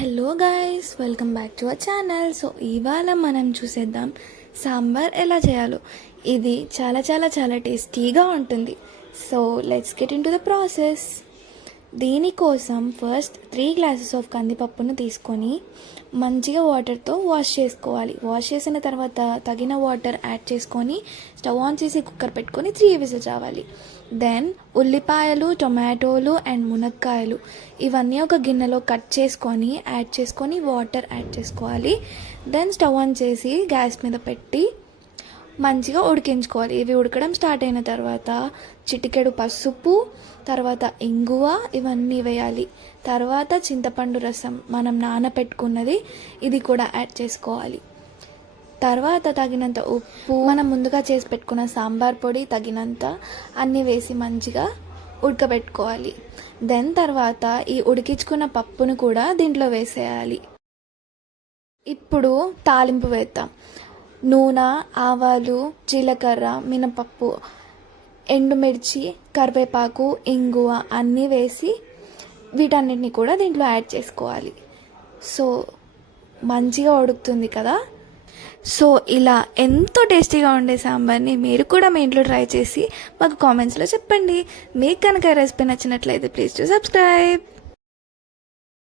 Hello guys welcome back to our channel so ఇవాళ మనం చూసేద్దాం సాంబార్ ఎలా చేయాలో. ఇది చాలా చాలా చాలా టేస్టీగా ఉంటుంది. So let's get into the process దీనికోసం ఫస్ట్ త్రీ గ్లాసెస్ ఆఫ్ కందిపప్పును తీసుకొని మంచిగా వాటర్తో వాష్ చేసుకోవాలి. వాష్ చేసిన తర్వాత తగిన వాటర్ యాడ్ చేసుకొని స్టవ్ ఆన్ చేసి కుక్కర్ పెట్టుకొని త్రీ విజిల్స్ రావాలి. దెన్ ఉల్లిపాయలు టొమాటోలు అండ్ మునక్కాయలు ఇవన్నీ ఒక గిన్నెలో కట్ చేసుకొని యాడ్ చేసుకొని వాటర్ యాడ్ చేసుకోవాలి. దెన్ స్టవ్ ఆన్ చేసి గ్యాస్ మీద పెట్టి మంచిగా ఉడికించుకోవాలి. ఇవి ఉడకడం స్టార్ట్ అయిన తర్వాత చిటికెడు పసుపు తర్వాత ఇంగువ ఇవన్నీ వేయాలి. తర్వాత చింతపండు రసం మనం నానపెట్టుకున్నది ఇది కూడా యాడ్ చేసుకోవాలి. తర్వాత తగినంత ఉప్పు మనం ముందుగా చేసి పెట్టుకున్న సాంబార్ పొడి తగినంత అన్నీ వేసి మంచిగా ఉడకబెట్టుకోవాలి. దెన్ తర్వాత ఈ ఉడికించుకున్న పప్పును కూడా దీంట్లో వేసేయాలి. ఇప్పుడు తాలింపు వేద్దాం. నూనె ఆవాలు జీలకర్ర మినపప్పు ఎండుమిర్చి కరివేపాకు ఇంగువ అన్నీ వేసి వీటన్నిటిని కూడా దీంట్లో యాడ్ చేసుకోవాలి. సో మంచిగా ఉడుకుతుంది కదా? సో ఇలా ఎంతో టేస్టీగా ఉండే సాంబార్ని మీరు కూడా మీ ఇంట్లో ట్రై చేసి మాకు కామెంట్స్లో చెప్పండి. మీకు కనుక రెసిపీ నచ్చినట్లయితే ప్లీజ్ టు సబ్స్క్రైబ్.